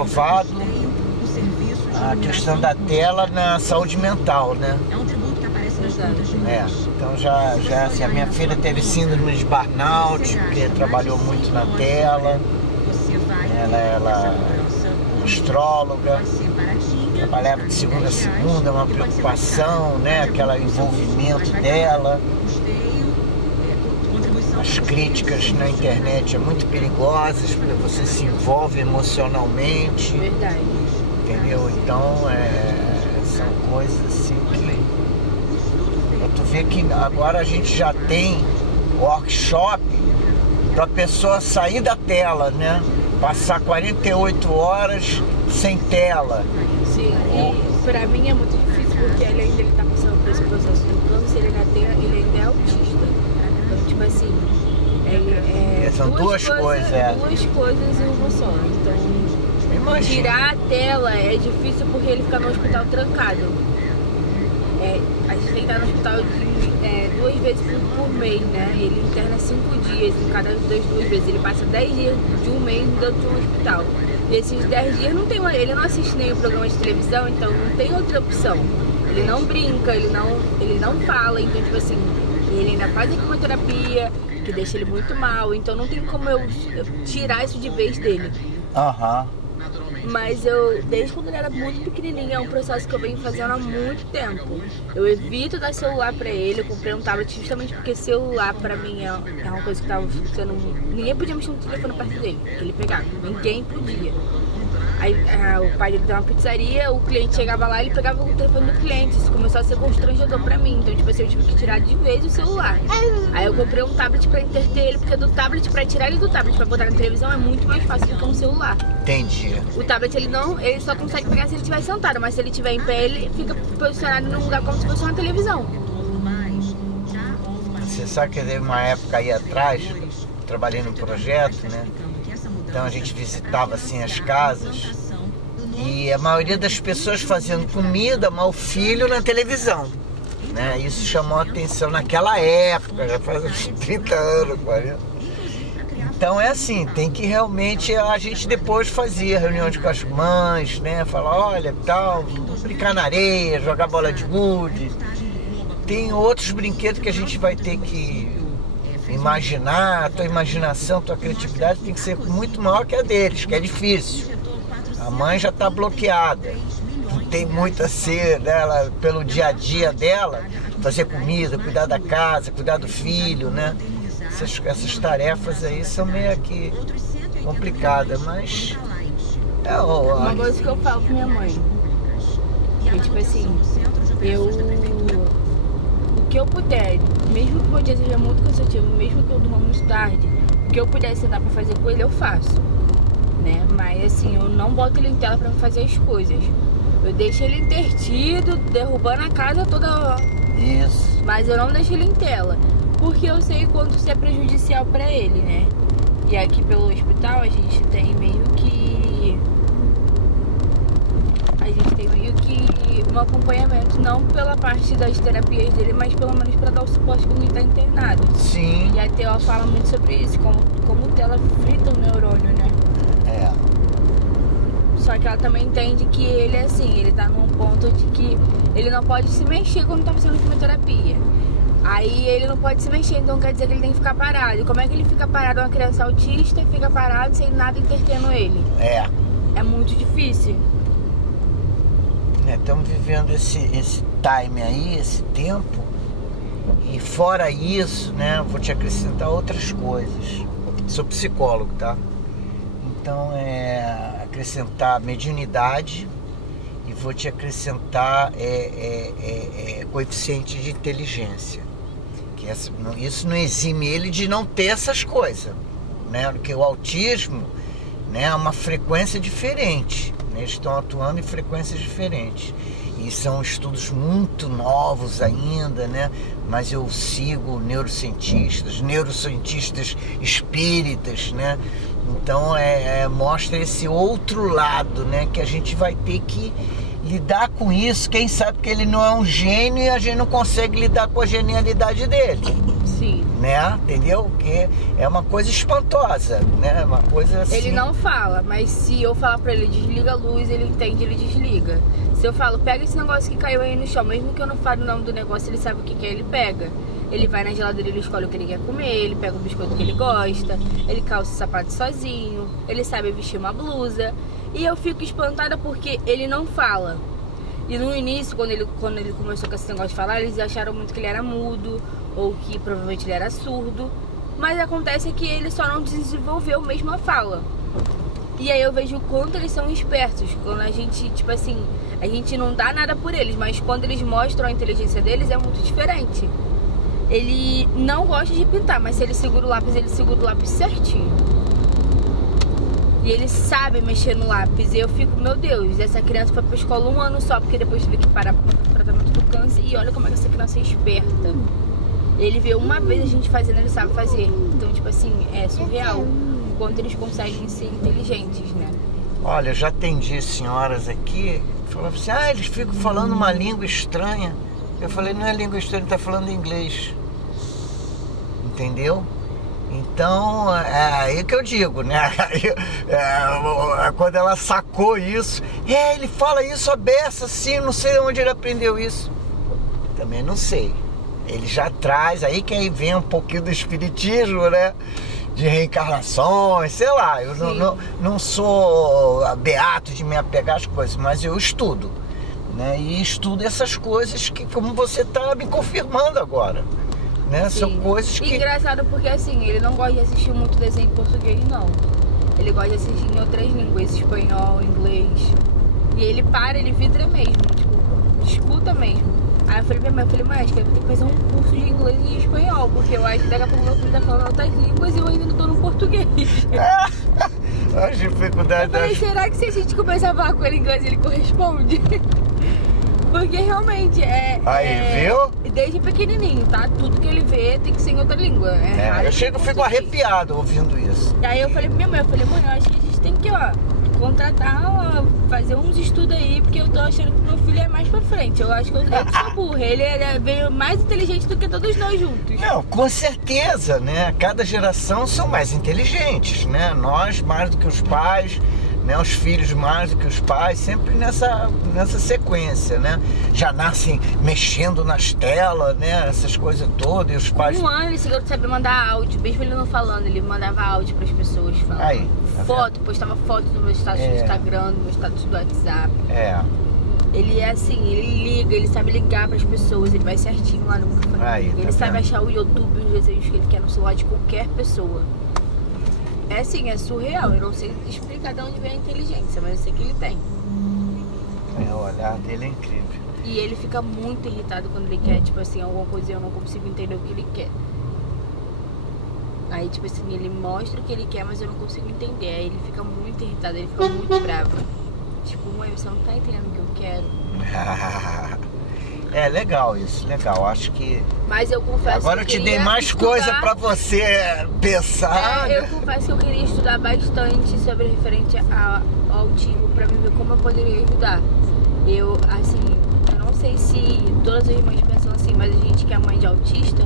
comprovado a questão da tela na saúde mental, né? Então já assim, a minha filha teve síndrome de burnout, porque trabalhou muito na tela. Ela é astróloga, trabalhava de segunda a segunda, uma preocupação, né? Aquele envolvimento dela. As críticas na internet é muito perigosas, porque você se envolve emocionalmente. Verdade. Entendeu? Então, são coisas assim que... Tu vê que agora a gente já tem workshop para a pessoa sair da tela, né? Passar 48 horas sem tela. Sim, e pra mim é muito difícil, porque além dele estar passando por esse processo do câncer, ele ainda é autista. Então, tipo assim, são duas coisas. Duas coisas em uma só. Então, tirar a tela é difícil porque ele fica no hospital trancado. A gente tem que estar no hospital 2 vezes por mês, né? Ele interna 5 dias em cada das 2 vezes. Ele passa 10 dias de um mês dentro de um hospital. E esses 10 dias ele não assiste nenhum programa de televisão, então não tem outra opção. Ele não brinca, ele não fala, então tipo assim, ele ainda faz a quimioterapia, que deixa ele muito mal, então não tem como eu tirar isso de vez dele. Mas desde quando ele era muito pequenininho, é um processo que eu venho fazendo há muito tempo. Eu evito dar celular pra ele, eu comprei um tablet justamente porque celular pra mim é uma coisa que tava sendo... Ninguém podia mexer no telefone perto dele, que ele pegava, ninguém podia. Aí o pai dele tem uma pizzaria, o cliente chegava lá e ele pegava o telefone do cliente. Isso começou a ser constrangedor pra mim, então tipo assim, eu tive que tirar de vez o celular. Aí eu comprei um tablet pra entreter ele, porque do tablet, pra tirar ele do tablet pra botar na televisão é muito mais fácil do que um celular. Entendi. O tablet ele só consegue pegar se ele estiver sentado, mas se ele estiver em pé, ele fica posicionado num lugar como se fosse uma televisão. Você sabe que teve uma época aí atrás, trabalhei num projeto, né? Então a gente visitava assim as casas e a maioria das pessoas fazendo comida, mas o filho na televisão, né? Isso chamou a atenção naquela época, já faz uns 30 anos, 40. Então é assim, tem que realmente, a gente depois fazia reuniões com as mães, né? Falar, olha, tal, brincar na areia, jogar bola de gude. Tem outros brinquedos que a gente vai ter que imaginar, a tua imaginação, a tua criatividade tem que ser muito maior que a deles, que é difícil. A mãe já está bloqueada, não tem muito a ser dela, pelo dia a dia dela, fazer comida, cuidar da casa, cuidar do filho, né? Essas tarefas aí são meio que complicadas, mas uma coisa que eu falo com minha mãe, que tipo assim, o que eu puder, mesmo que o meu dia seja muito cansativo, mesmo que eu durma muito tarde, o que eu puder sentar pra fazer com ele, eu faço, né? Mas assim, eu não boto ele em tela pra fazer as coisas. Eu deixo ele intertido, derrubando a casa toda. Isso. Mas eu não deixo ele em tela, porque eu sei quanto isso é prejudicial pra ele, né? E aqui pelo hospital a gente tem meio que um acompanhamento, não pela parte das terapias dele, mas pelo menos para dar o suporte quando ele tá internado. Sim. E a Tela fala muito sobre isso, como tela frita o neurônio, né? Só que ela também entende que ele é assim, ele tá num ponto de que ele não pode se mexer quando tá fazendo quimioterapia. Aí ele não pode se mexer, então quer dizer que ele tem que ficar parado. E como é que ele fica parado? Uma criança autista fica parado sem nada entretendo ele. É muito difícil. Estamos vivendo esse time aí, esse tempo, e fora isso, né, vou te acrescentar outras coisas. Sou psicólogo, tá? Então acrescentar mediunidade e vou te acrescentar coeficiente de inteligência. Que isso não exime ele de não ter essas coisas, né? Porque o autismo, né, é uma frequência diferente. Eles estão atuando em frequências diferentes e são estudos muito novos ainda, né? Mas eu sigo neurocientistas espíritas, né? Então mostra esse outro lado, né? Que a gente vai ter que lidar com isso. Quem sabe que ele não é um gênio e a gente não consegue lidar com a genialidade dele. Sim. né? Entendeu? Que é uma coisa espantosa, né? Uma coisa assim. Ele não fala, mas se eu falar pra ele desliga a luz, ele entende, ele desliga. Se eu falo, pega esse negócio que caiu aí no chão, mesmo que eu não fale o nome do negócio, ele sabe o que é, ele pega. Ele vai na geladeira, ele escolhe o que ele quer comer, ele pega o biscoito que ele gosta, ele calça o sapato sozinho, ele sabe vestir uma blusa. E eu fico espantada porque ele não fala. E no início, quando ele começou com esse negócio de falar, eles acharam muito que ele era mudo, ou que provavelmente ele era surdo. Mas acontece que ele só não desenvolveu mesmo a fala. E aí eu vejo o quanto eles são espertos. Quando a gente, tipo assim, a gente não dá nada por eles, mas quando eles mostram a inteligência deles é muito diferente. Ele não gosta de pintar, mas se ele segura o lápis certinho. E ele sabe mexer no lápis. E eu fico, meu Deus, essa criança foi pra escola 1 ano só, porque depois teve que parar pro tratamento do câncer. E olha como é que essa criança é esperta. Ele vê uma vez a gente fazendo, ele sabe fazer. Então, tipo assim, é surreal o quanto eles conseguem ser inteligentes, né? Olha, eu já atendi senhoras aqui, falavam assim, eles ficam falando uma língua estranha. Eu falei, não é língua estranha, ele tá falando inglês. Entendeu? Então, é aí que eu digo, né? Quando ela sacou isso, ele fala isso a beça assim, não sei onde ele aprendeu isso. Também não sei. Ele já traz, aí que aí vem um pouquinho do espiritismo, né? De reencarnações, sei lá. Eu não sou beato de me apegar às coisas, mas eu estudo, né? E estudo essas coisas que, como você está me confirmando agora, né? São coisas que... Engraçado porque assim, ele não gosta de assistir muito desenho em português, não. Ele gosta de assistir em outras línguas, espanhol, inglês. E ele ele vidra mesmo, tipo, escuta mesmo. Aí eu falei pra minha mãe, acho que eu vou ter que fazer um curso de inglês e espanhol, porque eu acho que daqui a pouco meu filho tá falando outras línguas e eu ainda não tô no português. As dificuldades. Eu falei, será que se a gente começar a falar com ele em inglês, ele corresponde? Porque realmente viu? Desde pequenininho, tá? Tudo que ele vê tem que ser em outra língua. Eu fico arrepiado ouvindo isso. E aí eu falei pra minha mãe, eu acho que a gente tem que, contratar, fazer uns estudos aí, porque eu tô achando que meu filho é mais pra frente. Eu acho que eu sou burra. Ele veio mais inteligente do que todos nós juntos. Não, com certeza, né? Cada geração são mais inteligentes, né? Nós mais do que os pais, né? Os filhos mais do que os pais, sempre nessa sequência, né? Já nascem mexendo nas telas, né? Essas coisas todas, e os pais... Com 1 ano, esse garoto sabia mandar áudio, mesmo ele não falando, ele mandava áudio pras pessoas falando. Aí, foto, postava foto no meu status do Instagram, no meu status do WhatsApp. Ele é assim, ele liga, ele sabe ligar pras pessoas, ele vai certinho lá no microfone. Ele sabe achar o YouTube, os desenhos que ele quer no celular de qualquer pessoa. É assim, é surreal. Eu não sei explicar de onde vem a inteligência, mas eu sei que ele tem. O olhar dele é incrível. E ele fica muito irritado quando ele quer, tipo assim, alguma coisa e eu não consigo entender o que ele quer. Aí, tipo assim, ele mostra o que ele quer, mas eu não consigo entender. Aí ele fica muito irritado, ele fica muito bravo. Tipo, mãe, você não tá entendendo o que eu quero. É legal isso, legal. Acho que... Mas eu confesso agora eu te dei mais coisa pra você pensar. Eu confesso que eu queria estudar bastante sobre referente ao autismo pra mim ver como eu poderia ajudar. Eu não sei se todas as irmãs pensam assim, mas a gente que é mãe de autista,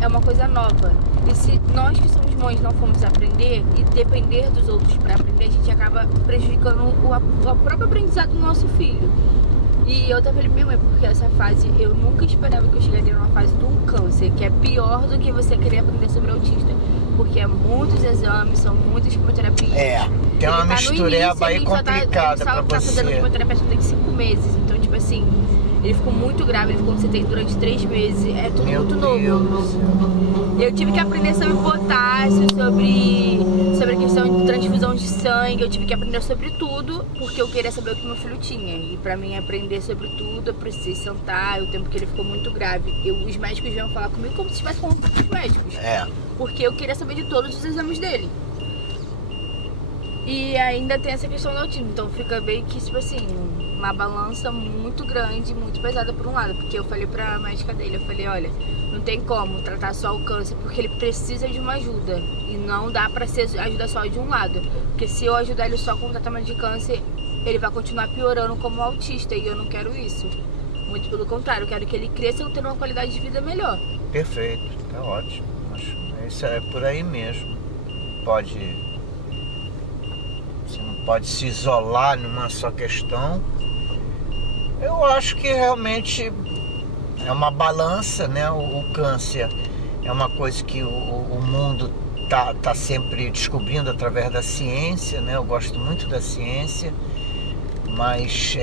é uma coisa nova. E se nós que somos mães não formos aprender e depender dos outros para aprender, a gente acaba prejudicando o próprio aprendizado do nosso filho. E eu até falei pra minha mãe, porque essa fase, eu nunca esperava que eu chegaria numa fase de um câncer, que é pior do que você querer aprender sobre autista. Porque é muitos exames, são muitas quimioterapias. Tem uma mistureba aí complicada pra você. Ele tá fazendo quimioterapia tem 5 meses, então tipo assim, ele ficou muito grave, ele ficou com CTI durante 3 meses, é tudo muito novo. Eu tive que aprender sobre potássio, sobre a questão de transfusão de sangue, eu tive que aprender sobre tudo, porque eu queria saber o que meu filho tinha. E pra mim aprender sobre tudo, eu precisei sentar, o tempo que ele ficou muito grave. Os médicos vieram falar comigo como se estivesse falando com os médicos. Porque eu queria saber de todos os exames dele. E ainda tem essa questão do autismo, então fica bem que, tipo assim, uma balança muito grande, muito pesada por um lado. Porque eu falei pra médica dele, eu falei, olha, não tem como tratar só o câncer, porque ele precisa de uma ajuda. E não dá pra ser ajuda só de um lado. Porque se eu ajudar ele só com o tratamento de câncer, ele vai continuar piorando como autista, e eu não quero isso. Muito pelo contrário, eu quero que ele cresça tendo uma qualidade de vida melhor. Perfeito, tá ótimo. isso é por aí mesmo. Você não pode se isolar numa só questão. Eu acho que realmente é uma balança, né? O câncer é uma coisa que o mundo tá sempre descobrindo através da ciência, né? Eu gosto muito da ciência, mas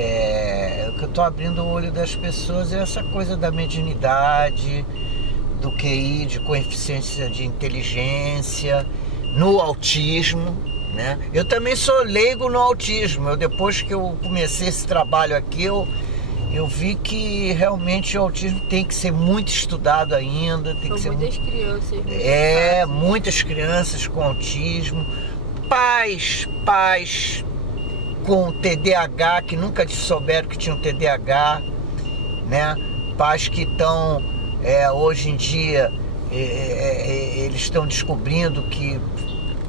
o que eu estou abrindo o olho das pessoas é essa coisa da mediunidade, do QI, de coeficiência de inteligência, no autismo, né? Eu também sou leigo no autismo. Depois que eu comecei esse trabalho aqui, eu vi que realmente o autismo tem que ser muito estudado ainda. Tem que ser muitas crianças. Muitas crianças com autismo, pais com TDAH que nunca souberam que tinham TDAH, né? Pais que estão hoje em dia eles estão descobrindo que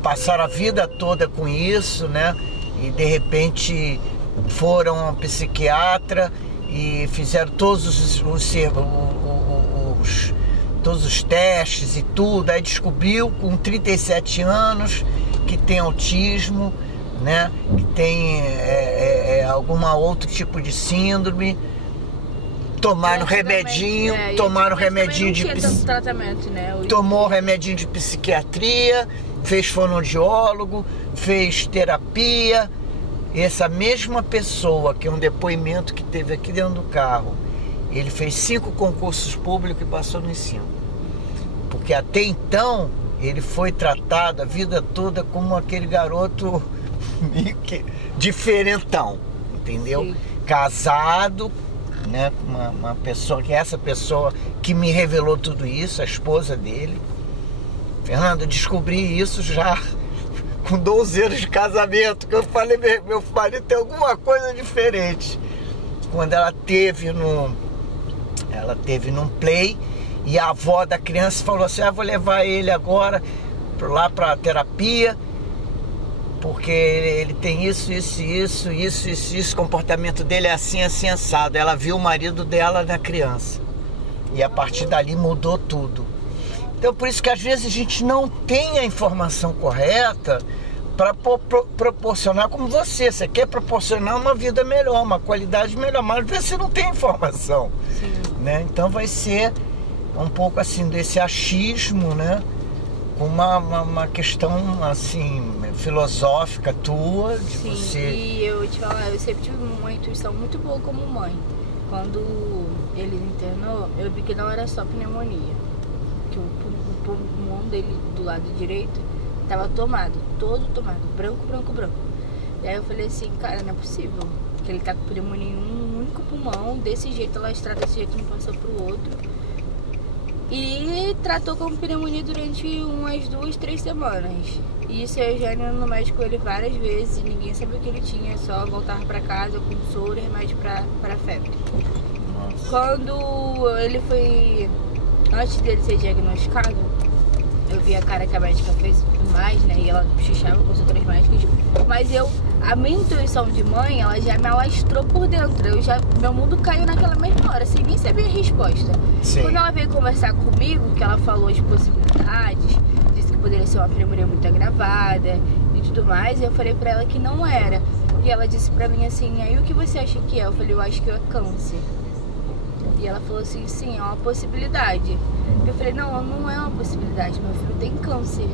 passaram a vida toda com isso, né? E de repente foram a um psiquiatra e fizeram todos os testes e tudo, aí descobriu com 37 anos que tem autismo, né? Que tem alguma outro tipo de síndrome. Tomaram remedinho, tratamento, né? Tomou remedinho de psiquiatria, fez fonoaudiólogo, fez terapia. Essa mesma pessoa, que é um depoimento que teve aqui dentro do carro, ele fez 5 concursos públicos e passou nos 5. Porque até então ele foi tratado a vida toda como aquele garoto diferentão, entendeu? Sim. Casado, né, com uma pessoa, que é essa pessoa que me revelou tudo isso, a esposa dele. Fernando, eu descobri isso já com 12 anos de casamento, que eu falei, meu marido tem alguma coisa diferente. Quando ela teve num play, e a avó da criança falou assim, vou levar ele agora lá pra terapia, porque ele tem isso, o comportamento dele é assim, assado. Ela viu o marido dela na criança. E a partir dali mudou tudo. Então por isso que às vezes a gente não tem a informação correta para proporcionar, como você quer proporcionar uma vida melhor, uma qualidade melhor, mas às vezes você não tem informação. Sim. Né? Então vai ser um pouco assim desse achismo, né? Uma questão assim filosófica tua de Sim, você. E eu te falar, eu sempre tive uma intuição muito boa como mãe. Quando ele internou, eu vi que não era só pneumonia, que o pulmão dele do lado direito estava todo tomado, branco. E aí eu falei assim, cara, não é possível que ele tá com pneumonia em um único pulmão, desse jeito, alastrado desse jeito, não passou pro outro. E tratou como pneumonia durante umas 2, 3 semanas. E isso eu já ia no médico com ele várias vezes e ninguém sabia o que ele tinha, só voltava pra casa com soro e remédio pra febre. Nossa. Quando ele foi, antes dele ser diagnosticado, eu vi a cara que a médica fez e tudo mais, né? E ela xuxava com as outras médicas. Mas a minha intuição de mãe, ela já me alastrou por dentro. Meu mundo caiu naquela mesma hora, sem nem saber a resposta. Sim. Quando ela veio conversar comigo, que ela falou as possibilidades, disse que poderia ser uma pneumonia muito agravada e tudo mais, eu falei pra ela que não era. E ela disse pra mim assim, aí o que você acha que é? Eu falei, eu acho que é câncer. E ela falou assim, sim, é uma possibilidade. Eu falei, não é uma possibilidade, meu filho tem câncer.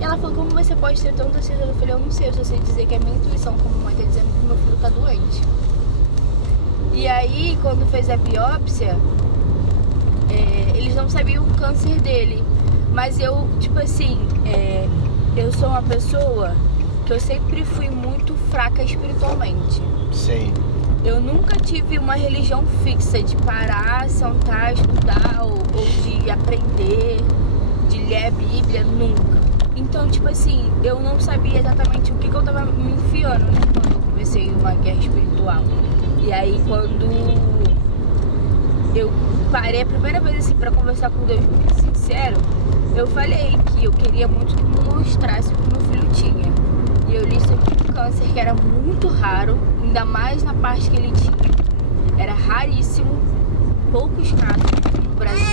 E ela falou, como você pode ter tanta certeza? Eu falei, eu não sei, eu só sei dizer que a minha intuição como mãe tá dizendo que meu filho tá doente. E aí, quando fez a biópsia, eles não sabiam o câncer dele. Mas eu, tipo assim, eu sou uma pessoa que eu sempre fui muito fraca espiritualmente. Sim. Eu nunca tive uma religião fixa de parar, sentar, estudar ou de aprender, de ler a Bíblia, nunca. Então, tipo assim, eu não sabia exatamente o que eu tava me enfiando, né, quando eu comecei uma guerra espiritual. E aí, quando eu parei a primeira vez assim pra conversar com Deus muito sincero, eu falei que eu queria muito que me mostrasse o que meu filho tinha. E eu li sobre um câncer que era muito raro, ainda mais na parte que ele tinha. Era raríssimo, poucos casos no Brasil.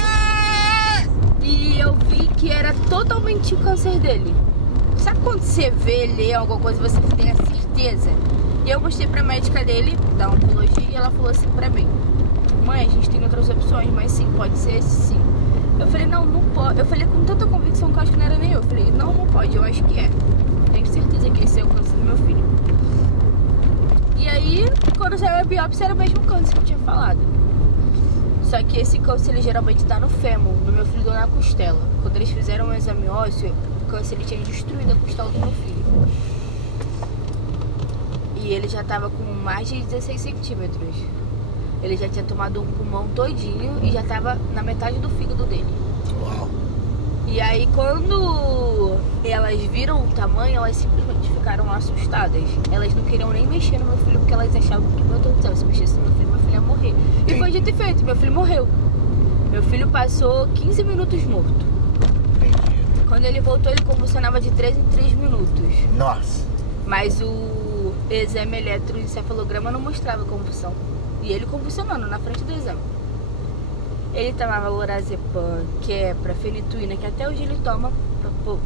E eu vi que era totalmente o câncer dele. Sabe quando você vê, lê alguma coisa e você tem a certeza? E eu mostrei pra médica dele, da oncologia, e ela falou assim pra mim: mãe, a gente tem outras opções, mas sim, pode ser esse sim. Eu falei, não pode. Eu falei com tanta convicção que eu acho que não era nem eu. Eu falei, não pode, eu acho que é. Tenho certeza que esse é o câncer do meu filho. E aí, quando saiu a biópsia, era o mesmo câncer que eu tinha falado. Só que esse câncer, ele geralmente dá no fêmur, no meu filho deu na costela. Quando eles fizeram um exame ósseo, o câncer ele tinha destruído a costela do meu filho. E ele já tava com mais de 16 centímetros. Ele já tinha tomado um pulmão todinho e já tava na metade do fígado dele. Uau. E aí quando elas viram o tamanho, elas simplesmente ficaram assustadas. Elas não queriam nem mexer no meu filho, porque elas achavam que, meu Deus do céu, se mexesse no meu filho ia morrer. E foi dito e feito, meu filho morreu. Meu filho passou 15 minutos morto. Entendi. Quando ele voltou, ele convulsionava de 3 em 3 minutos. Nossa. Mas o exame eletroencefalograma não mostrava convulsão. E ele convulsionando na frente do exame. Ele tomava lorazepam, quepra, fenitoína, que até hoje ele toma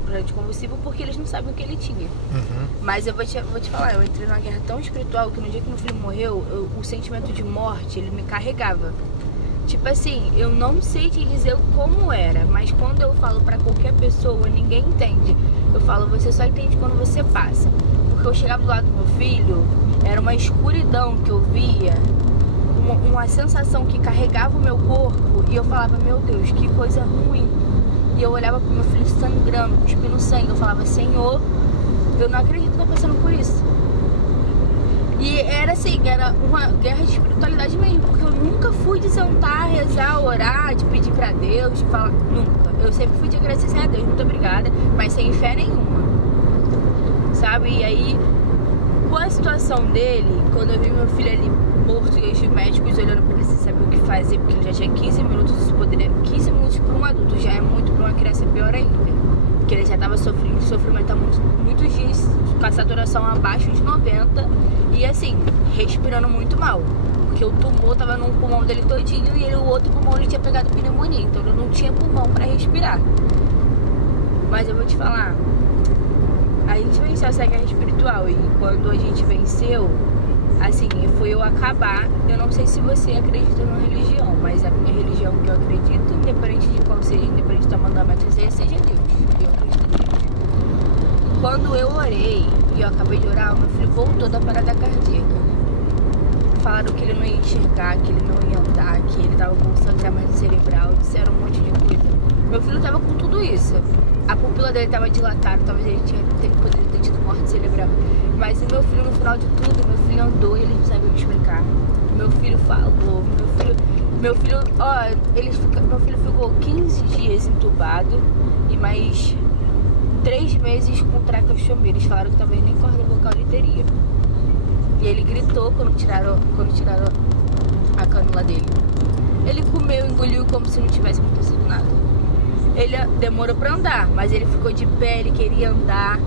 para anticonvulsivo, porque eles não sabem o que ele tinha. Mas eu vou te falar, eu entrei numa guerra tão espiritual que no dia que meu filho morreu, o sentimento de morte, ele me carregava. Tipo assim, eu não sei te dizer como era, mas quando eu falo pra qualquer pessoa, ninguém entende. Eu falo, você só entende quando você passa. Porque eu chegava do lado do meu filho, era uma escuridão que eu via, uma sensação que carregava o meu corpo, e eu falava, meu Deus, que coisa ruim. E eu olhava pro meu filho sangrando, cuspindo sangue, eu falava, Senhor, eu não acredito que eu tô passando por isso. E era assim, era uma guerra de espiritualidade mesmo, porque eu nunca fui de sentar, rezar, orar, de pedir pra Deus, de falar, nunca. Eu sempre fui de agradecer a Deus, muito obrigada, mas sem fé nenhuma, sabe? E aí, com a situação dele, quando eu vi meu filho ali morto e os médicos olhando pra ele sem saber o que fazer, porque ele já tinha 15 minutos, isso poderia, 15 minutos pra um adulto já é muito, pra uma criança é pior ainda, porque ele já tava sofrendo, tá muitos dias com a saturação abaixo de 90 e assim, respirando muito mal, porque o tumor tava num pulmão dele todinho e o outro pulmão ele tinha pegado pneumonia, então ele não tinha pulmão pra respirar. Mas eu vou te falar, a gente venceu essa guerra espiritual, e quando a gente venceu, assim, foi eu acabar. Eu não sei se você acredita numa religião, mas a minha religião que eu acredito, independente de qual seja, independente do mandamento que seja Deus. Eu acredito em Deus. Quando eu orei e eu acabei de orar, meu filho voltou da parada cardíaca. Falaram que ele não ia enxergar, que ele não ia andar, que ele tava com sangramento cerebral, disseram um monte de coisa. Meu filho tava com tudo isso. A pupila dele tava dilatada, talvez ele poderia ter tido morte cerebral. Mas o meu filho, no final de tudo, meu filho andou e ele não sabia me explicar. Meu filho falou, meu filho ficou 15 dias entubado e mais 3 meses com traqueostomia. Eles falaram que talvez nem corda vocal ele teria. E ele gritou quando tiraram a cânula dele. Ele comeu, engoliu como se não tivesse acontecido nada. Ele demorou pra andar, mas ele ficou de pé, ele queria andar.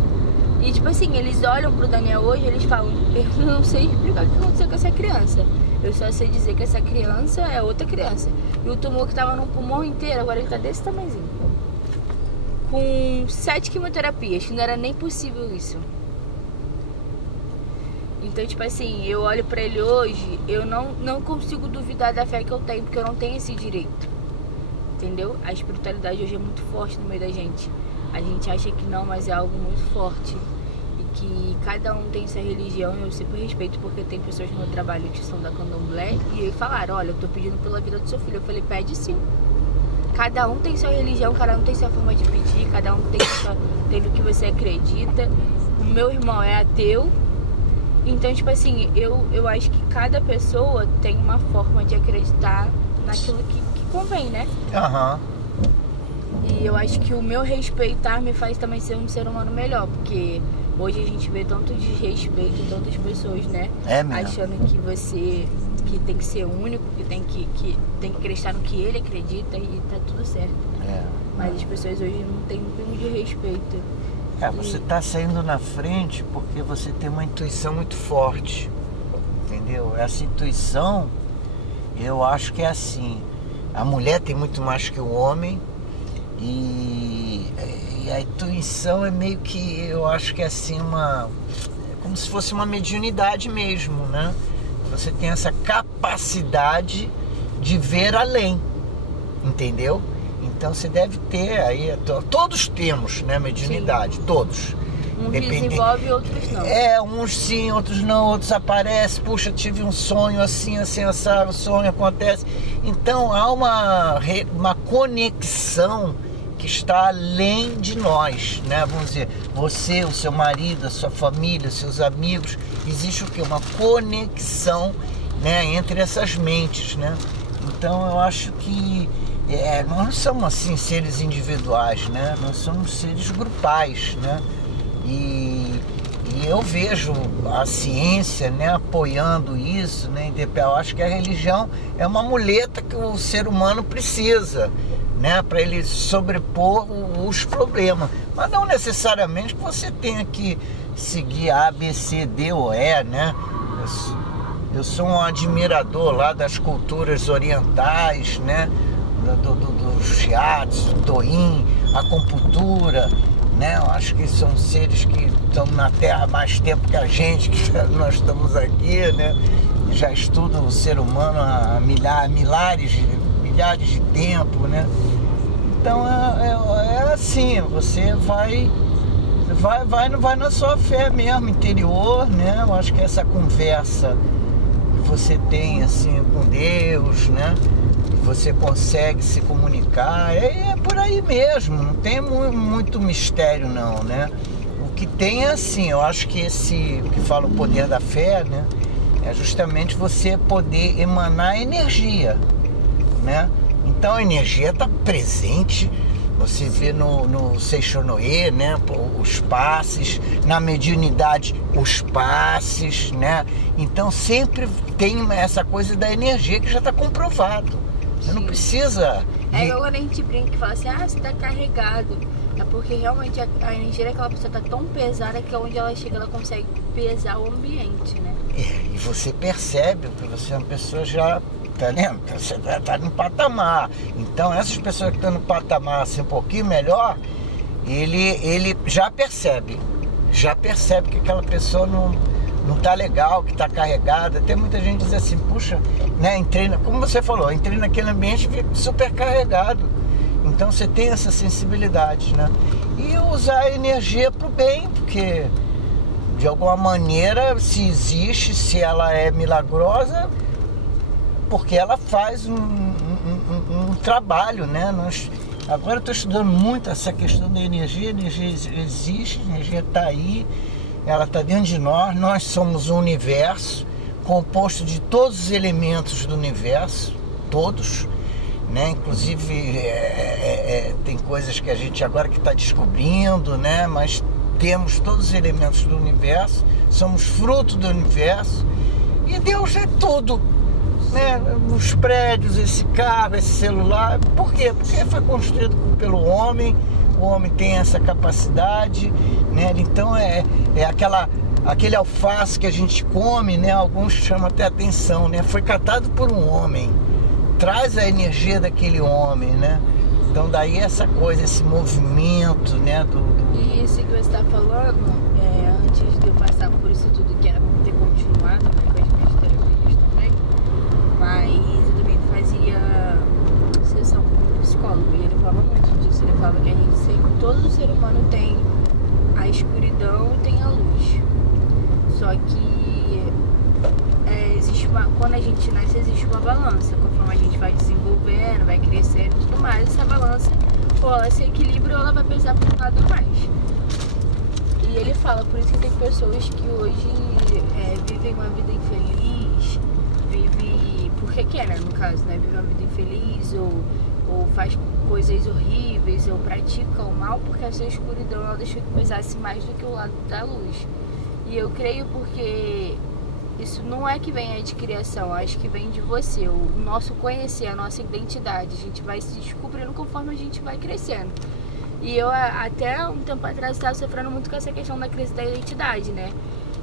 E tipo assim, eles olham pro Daniel hoje e eles falam, eu não sei explicar o que aconteceu com essa criança. Eu só sei dizer que essa criança é outra criança. E o tumor que tava no pulmão inteiro, agora ele tá desse tamanhozinho. Com 7 quimioterapias, que não era nem possível isso. Então, tipo assim, eu olho pra ele hoje, eu não consigo duvidar da fé que eu tenho, porque eu não tenho esse direito. Entendeu? A espiritualidade hoje é muito forte no meio da gente. A gente acha que não, mas é algo muito forte. E que cada um tem sua religião, e eu sempre respeito, porque tem pessoas no meu trabalho que são da candomblé e eles falaram, olha, eu tô pedindo pela vida do seu filho. Eu falei, pede sim. Cada um tem sua religião, cada um tem sua forma de pedir, cada um tem no que você acredita. O meu irmão é ateu. Então, tipo assim, eu acho que cada pessoa tem uma forma de acreditar naquilo que convém, né? E eu acho que o meu respeitar me faz também ser um ser humano melhor, porque hoje a gente vê tanto desrespeito, tantas pessoas, né? Achando que você tem que ser único, que tem que acreditar no que ele acredita e tá tudo certo. Mas as pessoas hoje não têm um pingo de respeito. Você tá saindo na frente porque você tem uma intuição muito forte, entendeu? Essa intuição, eu acho que é assim, a mulher tem muito mais que o homem, E a intuição é meio que, eu acho que é assim como se fosse uma mediunidade mesmo, né? Você tem essa capacidade de ver além, entendeu? Então você deve ter aí, todos temos, né, mediunidade, sim, todos. Uns desenvolve e outros não. Uns sim, outros não, outros aparecem. Puxa, tive um sonho assim, sabe? O sonho acontece. Então há uma conexão que está além de nós, né? Vamos dizer, você, o seu marido, a sua família, seus amigos. Existe o quê? Uma conexão, né, entre essas mentes, né? Então eu acho que nós não somos assim seres individuais, né? Nós somos seres grupais, né? E eu vejo a ciência, né, apoiando isso, né? Eu acho que a religião é uma muleta que o ser humano precisa, né, para ele sobrepor os problemas. Mas não necessariamente que você tenha que seguir A, B, C, D ou E, né? Eu sou um admirador lá das culturas orientais, né? Do shiatsu, do Toin, acupuntura, né? Eu acho que são seres que estão na Terra há mais tempo que a gente, que nós estamos aqui, né? E já estudam o ser humano há milhares de tempo, né? Então é assim, você vai na sua fé mesmo, interior, né? Eu acho que essa conversa que você tem assim com Deus, né? Você consegue se comunicar, é por aí mesmo, não tem muito mistério não, né? O que tem é assim, eu acho que o que fala o poder da fé, né? É justamente você poder emanar energia, né? Então a energia está presente, você vê no Seishonoe, né? Os passes, na mediunidade os passes, né? Então sempre tem essa coisa da energia que já está comprovado. Você não precisa... É igual quando a gente brinca e fala assim, você tá carregado. É porque realmente a energia daquela pessoa tá tão pesada que onde ela chega ela consegue pesar o ambiente, né? E você percebe que você é uma pessoa já... Tá vendo? Você tá no patamar. Então essas pessoas que estão no patamar assim um pouquinho melhor, ele já percebe que aquela pessoa não tá legal, que tá carregada. Tem muita gente que diz assim, puxa, né, como você falou, entrei naquele ambiente super carregado. Então você tem essa sensibilidade, né? E usar a energia pro bem, porque de alguma maneira, se existe, se ela é milagrosa, porque ela faz um trabalho, né? Agora eu estou estudando muito essa questão da energia. A energia existe, a energia está aí, ela está dentro de nós somos um universo composto de todos os elementos do universo, todos, né? Inclusive tem coisas que a gente agora que está descobrindo, né? Mas temos todos os elementos do universo, somos fruto do universo e Deus é tudo. Né, os prédios, esse carro, esse celular. Por quê? Porque foi construído pelo homem. O homem tem essa capacidade, né? Então aquele alface que a gente come, né? Alguns chamam até atenção, né? Foi catado por um homem, traz a energia daquele homem, né? Então daí essa coisa, esse movimento, né? E isso que você está falando, antes de eu passar por isso tudo, que era pra ter continuado, né, com as minhas terapias também, mas eu também fazia sessão com um psicólogo e ele falava muito disso. Ele falava que a gente sempre, todo ser humano tem a escuridão e tem a luz. Só que quando a gente nasce existe uma balança. Conforme a gente vai desenvolvendo, vai crescendo e tudo mais, essa balança ou ela se equilibra ou ela vai pesar para um lado mais. E ele fala, por isso que tem pessoas que hoje vivem uma vida infeliz, porque quer, né, no caso, né? Vive uma vida infeliz ou faz coisas horríveis ou pratica o mal porque a sua escuridão ela deixou que pesasse mais do que o lado da luz. E eu creio porque isso não é que vem de criação, acho que vem de você, o nosso conhecer, a nossa identidade. A gente vai se descobrindo conforme a gente vai crescendo. E eu até um tempo atrás estava sofrendo muito com essa questão da crise da identidade, né?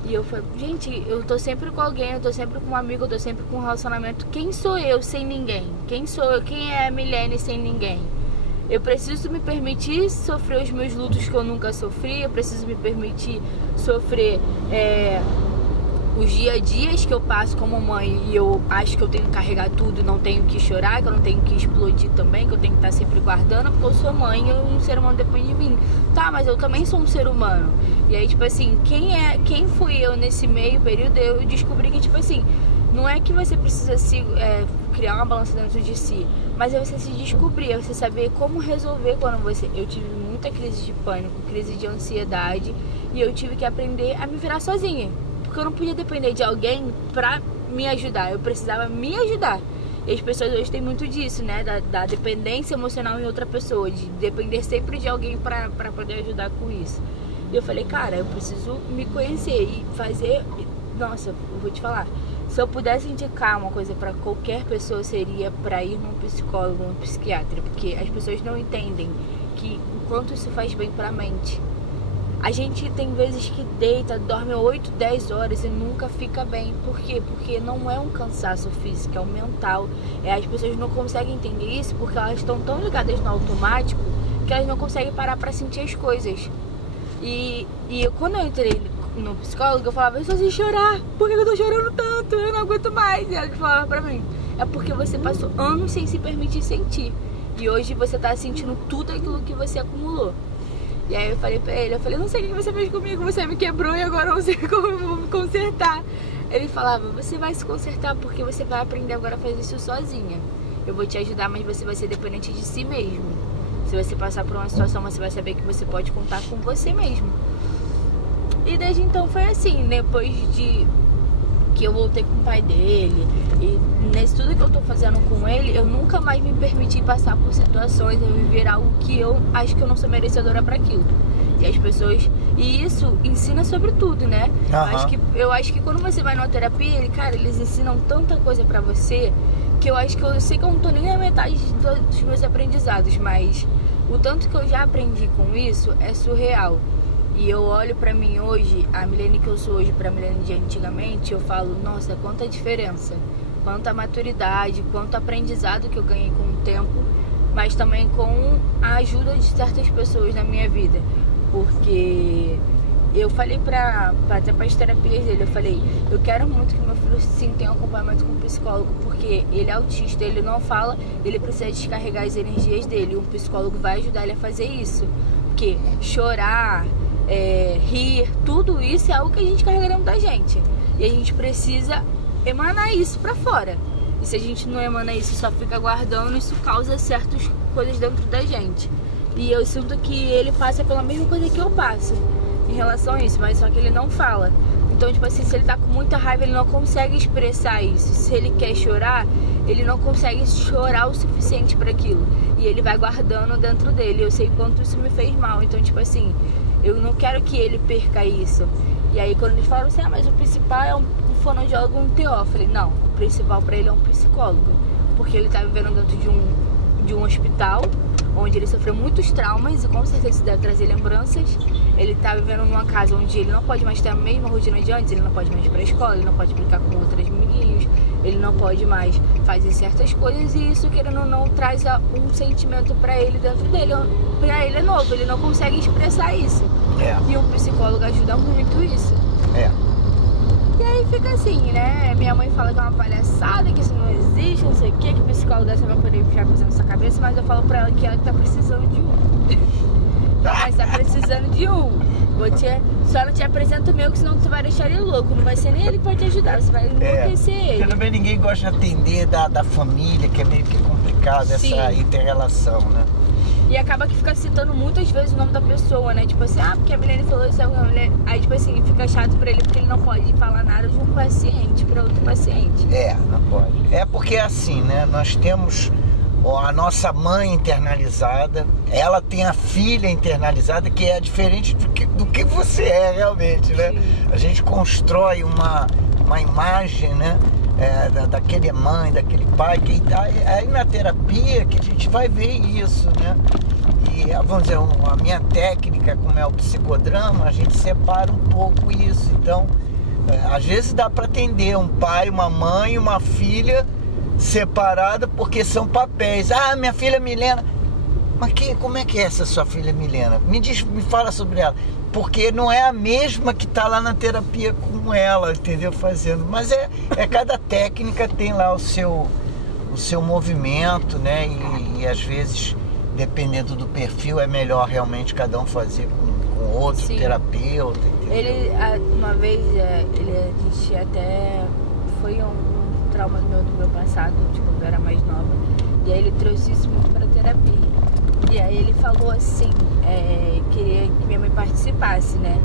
E eu falei, gente, eu tô sempre com alguém, eu tô sempre com um amigo, eu tô sempre com um relacionamento. Quem sou eu sem ninguém? Quem sou eu? Quem é a Milene sem ninguém? Eu preciso me permitir sofrer os meus lutos que eu nunca sofri. Eu preciso me permitir sofrer os dia a dias que eu passo como mãe. E eu acho que eu tenho que carregar tudo, não tenho que chorar, que eu não tenho que explodir também, que eu tenho que estar sempre guardando, porque eu sou mãe e um ser humano depende de mim. Tá, mas eu também sou um ser humano. E aí, tipo assim, quem fui eu nesse meio período, eu descobri que, tipo assim, não é que você precisa criar uma balança dentro de si, mas é você se descobrir, é você saber como resolver quando você... Eu tive muita crise de pânico, crise de ansiedade, e eu tive que aprender a me virar sozinha, porque eu não podia depender de alguém pra me ajudar, eu precisava me ajudar. E as pessoas hoje têm muito disso, né, da dependência emocional em outra pessoa, de depender sempre de alguém pra poder ajudar com isso. E eu falei, cara, eu preciso me conhecer e fazer... Nossa, eu vou te falar, se eu pudesse indicar uma coisa pra qualquer pessoa, seria pra ir num psicólogo, num psiquiatra, porque as pessoas não entendem que o quanto isso faz bem pra mente. A gente tem vezes que deita, dorme 8, 10 horas e nunca fica bem. Por quê? Porque não é um cansaço físico, é um mental. As pessoas não conseguem entender isso porque elas estão tão ligadas no automático que elas não conseguem parar pra sentir as coisas. E quando eu entrei no psicólogo, eu falava, eu só sei chorar, por que eu tô chorando tanto? Eu não aguento mais. E ela falava pra mim, é porque você passou anos sem se permitir sentir, e hoje você tá sentindo tudo aquilo que você acumulou. E aí eu falei pra ele, eu não sei o que você fez comigo, você me quebrou e agora eu não sei como eu vou me consertar. Ele falava, você vai se consertar porque você vai aprender agora a fazer isso sozinha. Eu vou te ajudar, mas você vai ser dependente de si mesmo. Se você passar por uma situação, você vai saber que você pode contar com você mesmo. E desde então foi assim, depois de que eu voltei com o pai dele, e nesse tudo que eu tô fazendo com ele, eu nunca mais me permiti passar por situações, eu viver algo que eu acho que eu não sou merecedora para aquilo. E as pessoas... E isso ensina sobre tudo, né? Eu acho que quando você vai numa terapia, eles ensinam tanta coisa pra você, que eu sei que eu não tô nem na metade dos meus aprendizados, mas o tanto que eu já aprendi com isso é surreal. E eu olho pra mim hoje, a Milene que eu sou hoje pra Milene de antigamente, eu falo, nossa, quanta diferença, quanta maturidade, quanto aprendizado que eu ganhei com o tempo, mas também com a ajuda de certas pessoas na minha vida. Porque eu falei até para as terapias dele, eu falei, eu quero muito que meu filho sim tenha um acompanhamento com um psicólogo, porque ele é autista, ele não fala, ele precisa descarregar as energias dele, um psicólogo vai ajudar ele a fazer isso. Porque chorar, rir, tudo isso é algo que a gente carrega dentro da gente. E a gente precisa emanar isso pra fora. E se a gente não emana isso, só fica guardando, isso causa certas coisas dentro da gente. E eu sinto que ele passa pela mesma coisa que eu passo em relação a isso, mas só que ele não fala. Então, tipo assim, se ele tá com muita raiva, ele não consegue expressar isso. Se ele quer chorar, ele não consegue chorar o suficiente para aquilo. E ele vai guardando dentro dele. Eu sei quanto isso me fez mal. Então, tipo assim, eu não quero que ele perca isso. E aí, quando eles falam assim, mas o principal é um fonoaudiólogo, um TO. Eu falei, não, o principal para ele é um psicólogo. Porque ele tá vivendo dentro de um hospital, onde ele sofreu muitos traumas e com certeza isso deve trazer lembranças. Ele tá vivendo numa casa onde ele não pode mais ter a mesma rotina de antes, ele não pode mais ir pra escola, ele não pode brincar com outras menininhos, ele não pode mais fazer certas coisas, e isso, querendo ou não, traz um sentimento pra ele dentro dele. Pra ele é novo, ele não consegue expressar isso. E um psicólogo ajuda muito isso. E aí fica assim, né? Minha mãe fala que é uma palhaçada, que isso não existe, não sei o que o psicólogo dessa vai poder ficar coisa na sua cabeça, mas eu falo pra ela que ela tá precisando de um. Mas tá precisando de um. Só não te apresento o meu, que senão tu vai deixar ele louco. Não vai ser nem ele que vai te ajudar, você vai enlouquecer ele. Porque também ninguém gosta de atender da família, que é meio que complicado essa inter-relação, né? E acaba que fica citando muitas vezes o nome da pessoa, né? Tipo assim, porque a Milene falou isso, aí tipo assim, fica chato pra ele porque ele não pode falar nada de um paciente pra outro paciente. Não pode. É porque é assim, né? Nós temos a nossa mãe internalizada, ela tem a filha internalizada, que é diferente do que você é realmente, né? Sim. A gente constrói uma imagem, né? Daquele mãe, daquele pai, que aí na terapia que a gente vai ver isso, né? E vamos dizer, a minha técnica, como é o psicodrama, a gente separa um pouco isso. Então, às vezes dá para atender um pai, uma mãe, uma filha separada, porque são papéis. Minha filha Milena, Mas como é que é essa sua filha Milena? Me fala sobre ela. Porque não é a mesma que está lá na terapia com ela, entendeu? Fazendo. Mas cada técnica tem lá o seu movimento, né? E às vezes, dependendo do perfil, é melhor realmente cada um fazer com outro Sim. terapeuta, entendeu? Ele, uma vez, a gente até foi um trauma do meu passado, de quando eu era mais nova. E aí ele trouxe isso muito para terapia. E aí ele falou assim, queria que minha mãe participasse, né?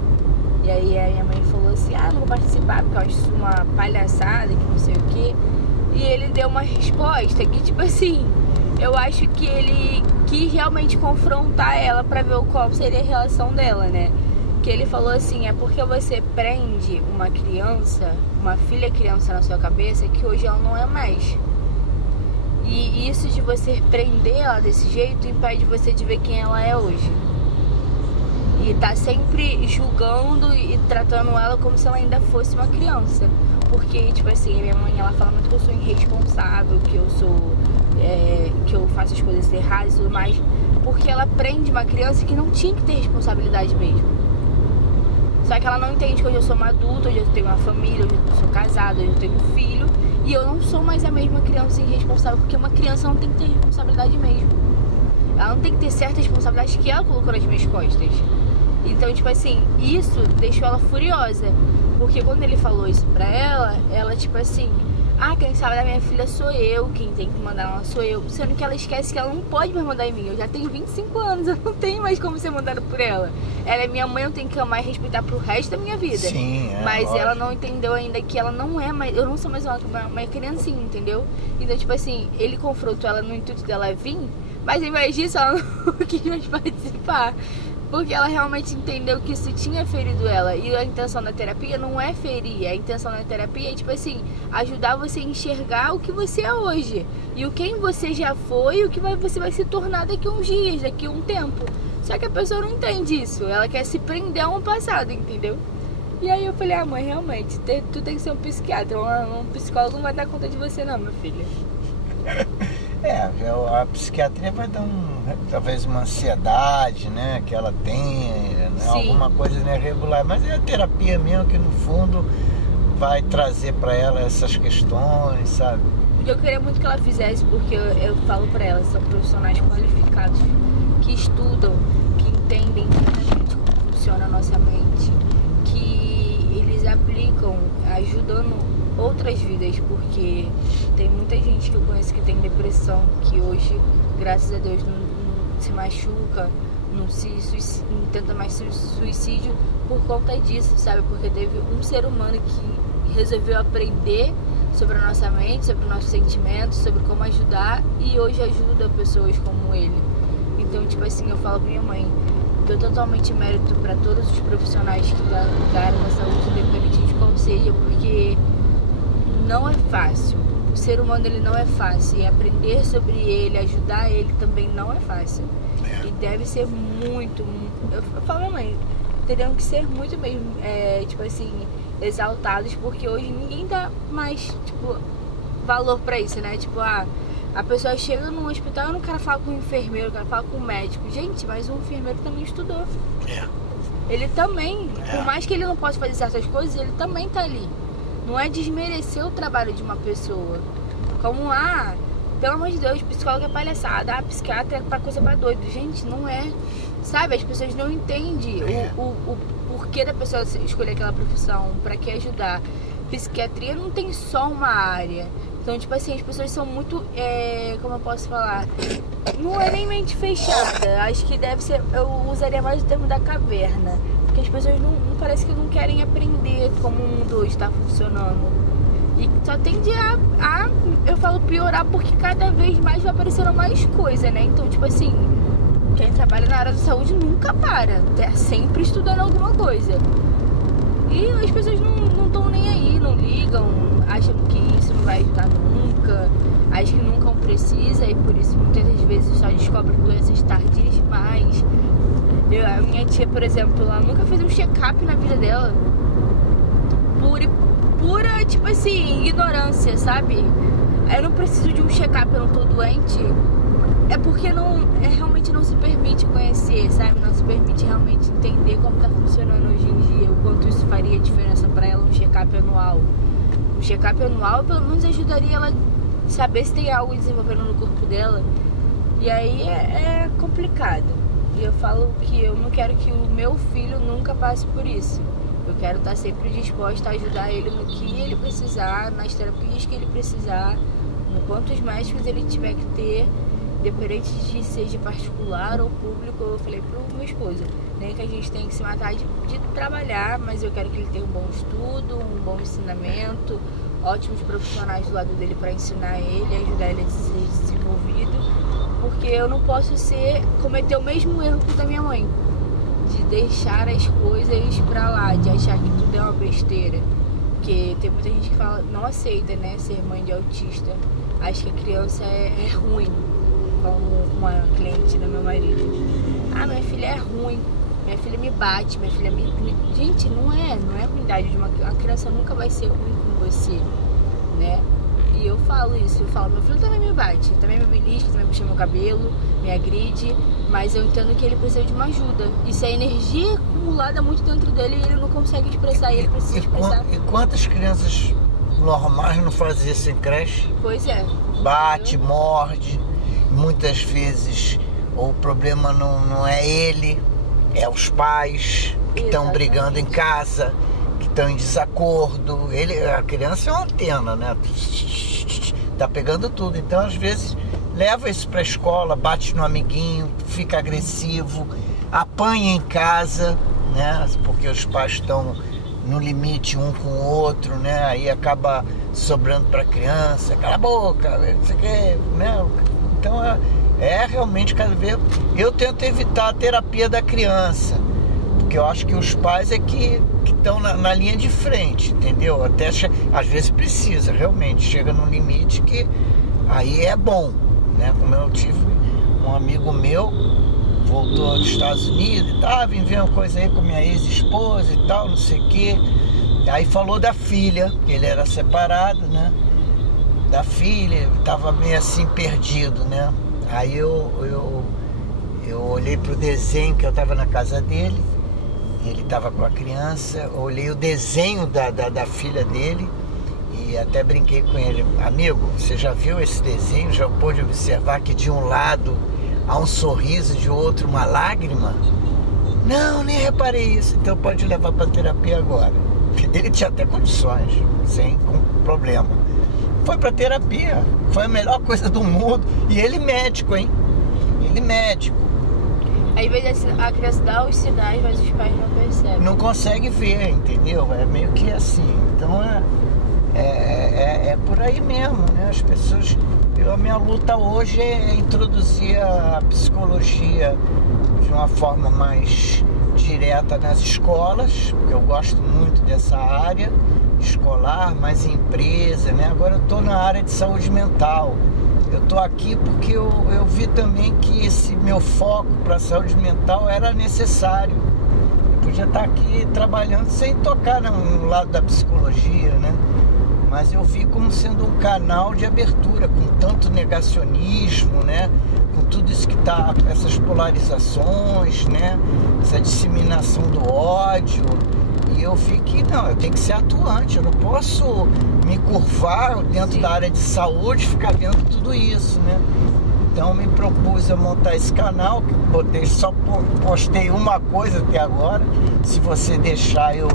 E aí a minha mãe falou assim, não vou participar porque eu acho isso uma palhaçada, que não sei o quê. E ele deu uma resposta que, tipo assim, eu acho que ele quis realmente confrontar ela pra ver qual seria a relação dela, né? Que ele falou assim, é porque você prende uma criança, uma filha criança na sua cabeça, que hoje ela não é mais. E isso de você prender ela desse jeito impede você de ver quem ela é hoje. E tá sempre julgando e tratando ela como se ela ainda fosse uma criança. Porque, tipo assim, minha mãe, ela fala muito que eu sou irresponsável, que eu sou... que eu faço as coisas erradas e tudo mais. Porque ela prende uma criança que não tinha que ter responsabilidade mesmo. Só que ela não entende que hoje eu sou uma adulta, hoje eu tenho uma família, hoje eu sou casada, hoje eu tenho um filho. E eu não sou mais a mesma criança irresponsável, porque uma criança não tem que ter responsabilidade mesmo. Ela não tem que ter certas responsabilidades que ela colocou nas minhas costas. Então, tipo assim, isso deixou ela furiosa. Porque quando ele falou isso pra ela, tipo assim, quem sabe da minha filha sou eu, quem tem que mandar ela sou eu. Sendo que ela esquece que ela não pode mais mandar em mim. Eu já tenho 25 anos, eu não tenho mais como ser mandada por ela. Ela é minha mãe, eu tenho que amar e respeitar pro resto da minha vida. Sim, mas lógico. Ela não entendeu ainda que ela não é mais, eu não sou mais uma criancinha, entendeu? Então, tipo assim, ele confrontou ela no intuito dela vir, mas ao invés disso ela não quis mais participar. Porque ela realmente entendeu que isso tinha ferido ela. E a intenção da terapia não é ferir. A intenção da terapia é, tipo assim, ajudar você a enxergar o que você é hoje. E o quem você já foi e o que você vai se tornar daqui a uns dias, daqui a um tempo. Só que a pessoa não entende isso. Ela quer se prender a um passado, entendeu? E aí eu falei, mãe, realmente, tu tem que ser um psiquiatra. Um psicólogo não vai dar conta de você não, minha filha. A psiquiatria vai dar talvez uma ansiedade, né, que ela tenha, né, alguma coisa irregular, mas é a terapia mesmo que no fundo vai trazer para ela essas questões, sabe? Eu queria muito que ela fizesse, porque eu falo para ela, são profissionais qualificados, que estudam, que entendem exatamente como funciona a nossa mente, que eles aplicam, ajudando outras vidas, porque tem muita gente que eu conheço que tem depressão, que hoje, graças a Deus, não se machuca, não tenta mais suicídio por conta disso, sabe? Porque teve um ser humano que resolveu aprender sobre a nossa mente, sobre os nossos sentimentos, sobre como ajudar, e hoje ajuda pessoas como ele. Então, tipo assim, eu falo pra minha mãe, dou totalmente mérito para todos os profissionais que cuidaram da saúde, independente de qual seja, porque não é fácil. O ser humano, ele não é fácil. E aprender sobre ele, ajudar ele também não é fácil. E deve ser muito... Eu falo, mãe, teriam que ser muito mesmo, tipo assim, exaltados, porque hoje ninguém dá mais, tipo, valor pra isso, né? Tipo, a pessoa chega num hospital, eu não quero falar com o enfermeiro, eu quero falar com o médico. Gente, mas o enfermeiro também estudou. Ele também, por mais que ele não possa fazer certas coisas, ele também tá ali. Não é desmerecer o trabalho de uma pessoa. Como, pelo amor de Deus, psicólogo é palhaçada, psiquiatra é coisa pra doido. Gente, não é. Sabe, as pessoas não entendem o porquê da pessoa escolher aquela profissão, pra que ajudar. Psiquiatria não tem só uma área. Então, tipo assim, as pessoas são muito, como eu posso falar, não é nem mente fechada. Acho que deve ser, eu usaria mais o termo da caverna. Porque as pessoas não parece que não querem aprender como o mundo hoje está funcionando. E só tende eu falo piorar, porque cada vez mais vai aparecendo mais coisa, né? Então, tipo assim, quem trabalha na área da saúde nunca para. Tá sempre estudando alguma coisa. E as pessoas não estão nem aí, não ligam, acham que isso não vai ajudar nunca, acham que nunca precisa, e por isso muitas das vezes só descobrem doenças tardias demais. A minha tia, por exemplo, ela nunca fez um check-up na vida dela. Pura, tipo assim, ignorância, sabe? Eu não preciso de um check-up, eu não tô doente. É porque realmente não se permite conhecer, sabe? Não se permite realmente entender como tá funcionando hoje em dia, o quanto isso faria diferença para ela, um check-up anual. Um check-up anual pelo menos ajudaria ela a saber se tem algo desenvolvendo no corpo dela. E aí é complicado. E eu falo que eu não quero que o meu filho nunca passe por isso. Eu quero estar sempre disposta a ajudar ele no que ele precisar, nas terapias que ele precisar, no quantos médicos ele tiver que ter, independente de seja particular ou público. Eu falei pro meu esposo, nem que a gente tenha que se matar de trabalhar, mas eu quero que ele tenha um bom estudo, um bom ensinamento, ótimos profissionais do lado dele para ensinar ele, ajudar ele a ser desenvolvido, porque eu não posso cometer o mesmo erro que o da minha mãe, de deixar as coisas pra lá, de achar que tudo é uma besteira. Porque tem muita gente que fala, não aceita, né, ser mãe de autista, acha que a criança é ruim, como uma cliente do meu marido. Ah, minha filha é ruim, minha filha me bate, minha filha me... Gente, não é ruindade de a criança nunca vai ser ruim com você, né? E eu falo isso, meu filho também me bate, também me belisca, também puxa meu cabelo, me agride, mas eu entendo que ele precisa de uma ajuda. Isso é energia acumulada muito dentro dele e ele não consegue expressar, e ele precisa expressar. E quantas crianças normais não fazem isso em creche? Pois é. Bate, morde, muitas vezes o problema não é ele, é os pais que estão brigando em casa, que estão em desacordo. A criança é uma antena, né? Tá pegando tudo. Então, às vezes, leva isso pra escola, bate no amiguinho, fica agressivo, apanha em casa, né? Porque os pais estão no limite um com o outro, né? Aí acaba sobrando pra criança, cala a boca, não sei o que, né? Então, realmente cada vez... Eu tento evitar a terapia da criança, porque eu acho que os pais é que estão na linha de frente, entendeu? Até às vezes precisa, realmente, chega num limite que aí é bom, né? Como eu tive um amigo meu, voltou dos Estados Unidos e tal, vim ver uma coisa aí com minha ex-esposa e tal, não sei o quê. Aí falou da filha, que ele era separado, né? Da filha, tava meio assim perdido, né? Aí eu olhei pro desenho que eu tava na casa dele. Ele estava com a criança, olhei o desenho da filha dele e até brinquei com ele. Amigo, você já viu esse desenho? Já pôde observar que de um lado há um sorriso, de outro uma lágrima? Não, nem reparei isso. Então pode levar para terapia agora. Ele tinha até condições, sem problema. Foi para terapia, foi a melhor coisa do mundo. E ele médico, hein? Ele médico. Às vezes a criança dá os sinais, mas os pais não percebem. Não consegue ver, entendeu? É meio que assim. Então é por aí mesmo, né? As pessoas... A minha luta hoje é introduzir a psicologia de uma forma mais direta nas escolas, porque eu gosto muito dessa área escolar, mais empresa, né? Agora eu estou na área de saúde mental. Eu estou aqui porque eu vi também que esse meu foco para a saúde mental era necessário. Eu podia estar aqui trabalhando sem tocar no lado da psicologia, né? Mas eu vi como sendo um canal de abertura, com tanto negacionismo, né? Com tudo isso que está, essas polarizações, né? Essa disseminação do ódio. E eu vi que não, eu tenho que ser atuante, eu não posso me curvar dentro da área de saúde e ficar vendo tudo isso, né? Então me propus a montar esse canal, que só postei uma coisa até agora. Se você deixar, eu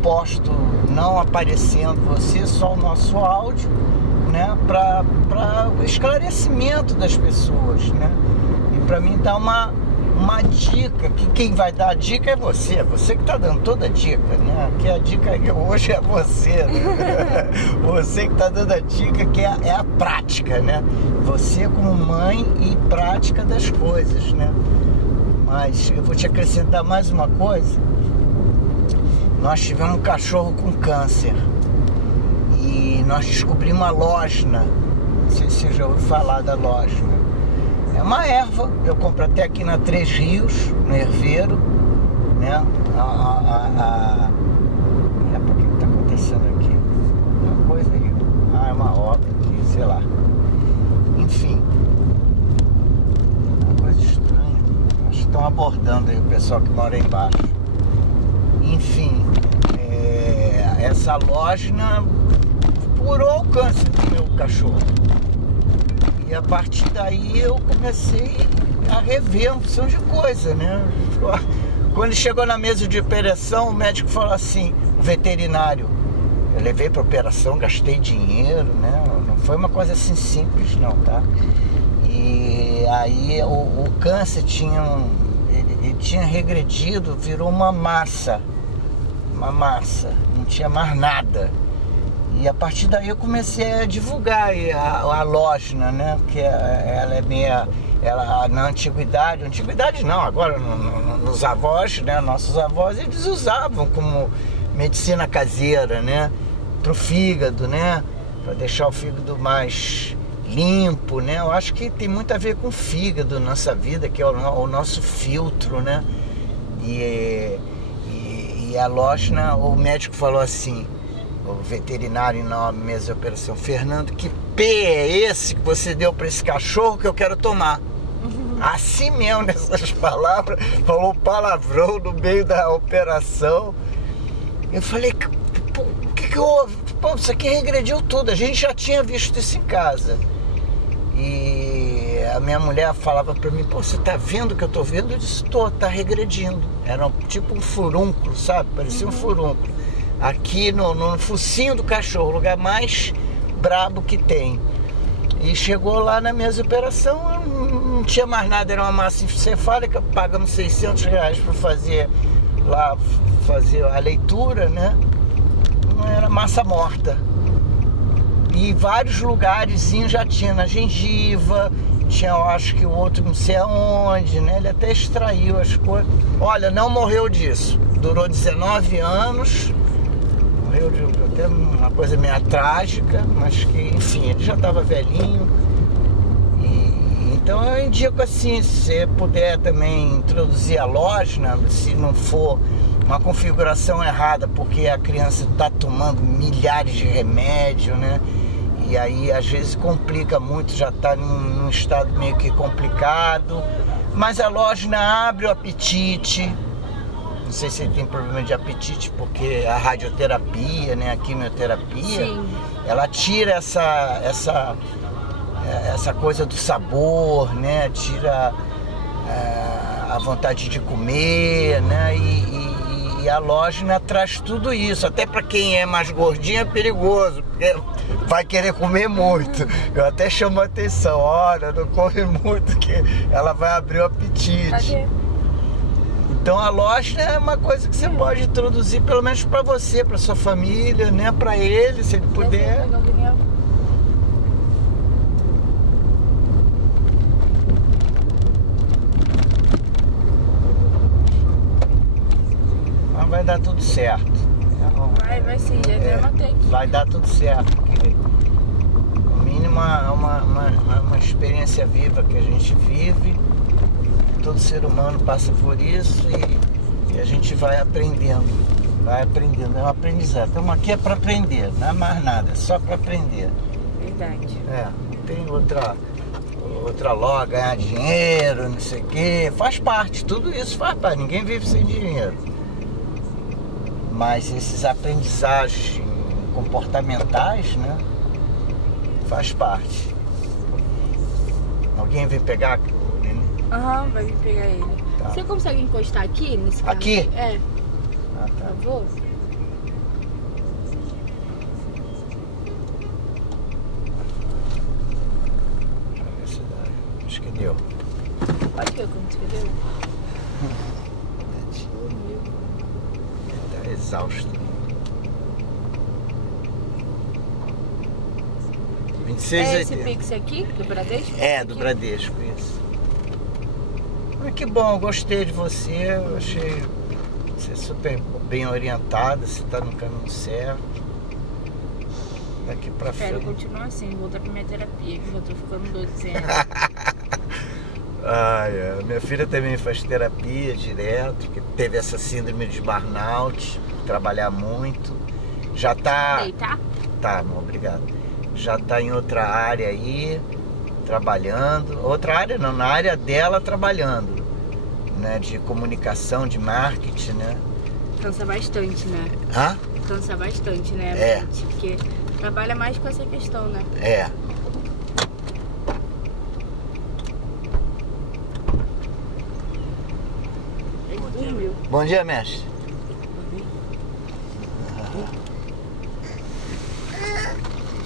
posto não aparecendo você, só o nosso áudio, né? Para esclarecimento das pessoas, né? E para mim dar uma dica, que quem vai dar a dica é você que está dando toda a dica, né? Que a dica hoje é você, né? Você que está dando a dica, que é a prática, né? Você como mãe e prática das coisas, né? Mas eu vou te acrescentar mais uma coisa. Nós tivemos um cachorro com câncer e nós descobrimos a lógina. Não sei se você já ouviu falar da lógina. É uma erva, eu compro até aqui na Três Rios, no Herveiro, né? Por que está acontecendo aqui? Uma coisa aí, é uma obra aqui, sei lá. Enfim, transbordando aí o pessoal que mora aí embaixo. Enfim, essa lógina curou o câncer do meu cachorro. E a partir daí eu comecei a rever uma opção de coisa, né? Quando chegou na mesa de operação, o médico falou assim, o veterinário, eu levei para operação, gastei dinheiro, né? Não foi uma coisa assim simples não, tá? E aí o câncer ele tinha regredido, virou uma massa, não tinha mais nada. E a partir daí eu comecei a divulgar a lógina, né? Porque ela é meia... na antiguidade não, agora nos avós, né? Nossos avós, eles usavam como medicina caseira, né? Pro fígado, né? Para deixar o fígado mais limpo, né? Eu acho que tem muito a ver com o fígado na nossa vida, que é o nosso filtro, né? E a lógina, o médico falou assim, o veterinário na mesa de operação, Fernando, que P é esse que você deu para esse cachorro que eu quero tomar? Assim mesmo, nessas palavras, falou palavrão no meio da operação. Eu falei, pô, o que houve? Pô, isso aqui regrediu tudo, a gente já tinha visto isso em casa. E a minha mulher falava pra mim, pô, você tá vendo o que eu tô vendo? Eu disse, tá regredindo. Era tipo um furúnculo, sabe? Parecia um furúnculo. Aqui no focinho do cachorro, o lugar mais brabo que tem. E chegou lá na mesa de operação, não tinha mais nada, era uma massa encefálica, pagamos R$600 para fazer a leitura, né? Não era massa morta. E vários lugares já tinha, na gengiva, tinha, eu acho que o outro não sei aonde, né? Ele até extraiu as coisas. Olha, não morreu disso, durou 19 anos. Morreu de até uma coisa meio trágica, mas que, enfim, ele já estava velhinho. Então eu indico assim, se você puder também introduzir a lógina, se não for uma configuração errada, porque a criança está tomando milhares de remédios, né? E aí às vezes complica muito, já está num estado meio que complicado. Mas a lógina abre o apetite. Não sei se ele tem problema de apetite, porque a radioterapia, né, a quimioterapia, sim, ela tira essa coisa do sabor, né, tira a vontade de comer, né, e a lógina traz tudo isso. Até para quem é mais gordinho é perigoso, porque vai querer comer muito. Eu até chamo a atenção, olha, não come muito, que ela vai abrir o apetite. Então a lógina é uma coisa que você pode introduzir, pelo menos para você, para sua família, né? Para ele, se ele puder. Mas vai dar tudo certo. Vai sim, já anotei. Vai dar tudo certo, porque no mínimo é uma experiência viva que a gente vive. Todo ser humano passa por isso e a gente vai aprendendo, é um aprendizado. Estamos aqui para aprender, não é mais nada, é só para aprender. Verdade. Não tem outra loja, ganhar dinheiro, não sei o quê, faz parte, tudo isso faz parte, ninguém vive sem dinheiro. Mas esses aprendizagens comportamentais, né, faz parte. Alguém vem pegar? Vai vir pegar ele. Tá. Você consegue encostar aqui nesse carro? Aqui? É. Tá. Por favor? Acho que deu. Pode ver como você deu? Tá exausto. 26, é esse Pix aqui, do Bradesco? É, do Bradesco, isso. Mas que bom, eu gostei de você, eu achei você super bem orientada, você está no caminho certo. Daqui pra frente. Espero continuar assim, voltar pra minha terapia, que eu tô ficando doidinha. Minha filha também faz terapia direto, que teve essa síndrome de burnout, trabalhar muito. Já tá... Deitar? Tá, amor, obrigado. Já tá em outra área aí, trabalhando. Outra área não, na área dela trabalhando. né, de comunicação, de marketing, né? Cansa bastante, né? Hã? Cansa bastante, né? É. Porque trabalha mais com essa questão, né? É. Dormiu. Bom dia, mestre.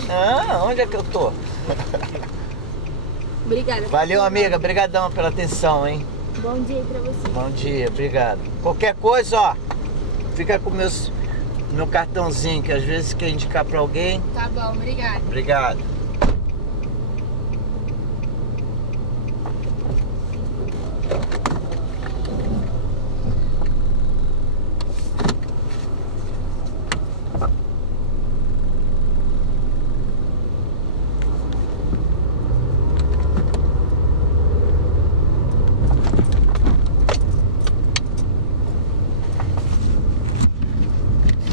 Ah, onde é que eu tô? Obrigada. Valeu, amiga. Obrigadão pela atenção, hein? Bom dia pra você. Bom dia, obrigado. Qualquer coisa, ó, fica com meu cartãozinho, que às vezes quer indicar pra alguém. Tá bom, obrigada. Obrigado.